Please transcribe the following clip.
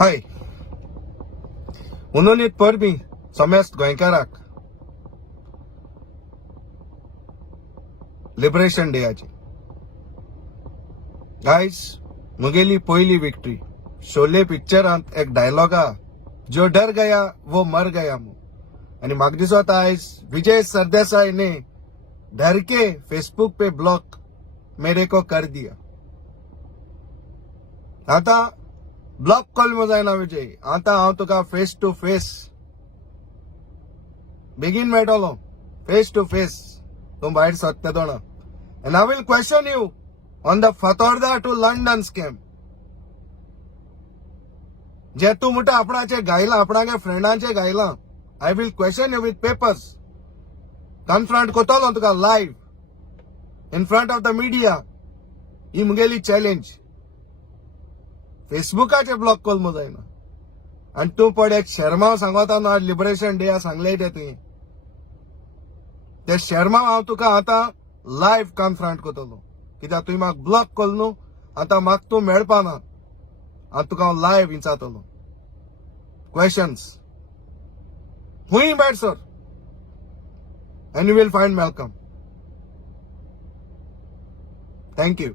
हाय उन्होंने परबी समेस्त गोंयकाराक लिबरेशन डेयाची गाइस मुगेली पहली विक्ट्री शोले पिक्चरांत एक डायलॉग आ जो डर गया वो मर गया मु आणि म्हाका दिसता आयज विजय सरदेसाई ने डर के फेसबुक पे ब्लॉक मेरे को कर दिया आता ब्लॉक कॉल जायना विजय आता हांव तुका फेस टू फेस बेगीन मेळटलो फेस टू फेस तूं भायर सरता ना and I will question you on the Fatorda to London scam जे तू म्हणटा आपणाचे गायला आपणागे फ्रेंडांचे गायला I will question you with papers confront कोतलो तुका live in front of the media ही मुगेली चॅलेंज फेसबुकाचे ब्लॉक कॉल जायना आणि तू पडे शर्मा सांगता न्हू आज लिबरेशन डे सांगले ते शर्मा हांव तुका आतां लाइव कन्फ्रंट कोतलो कित्याक तुवें म्हाका ब्लॉक कॉल न्हू आतां म्हाका तूं मेळपाना आतां तुका हांव लाइव विचारतलो क्वेश्चन्स खूंय मेळ sir and you will find welcome thank you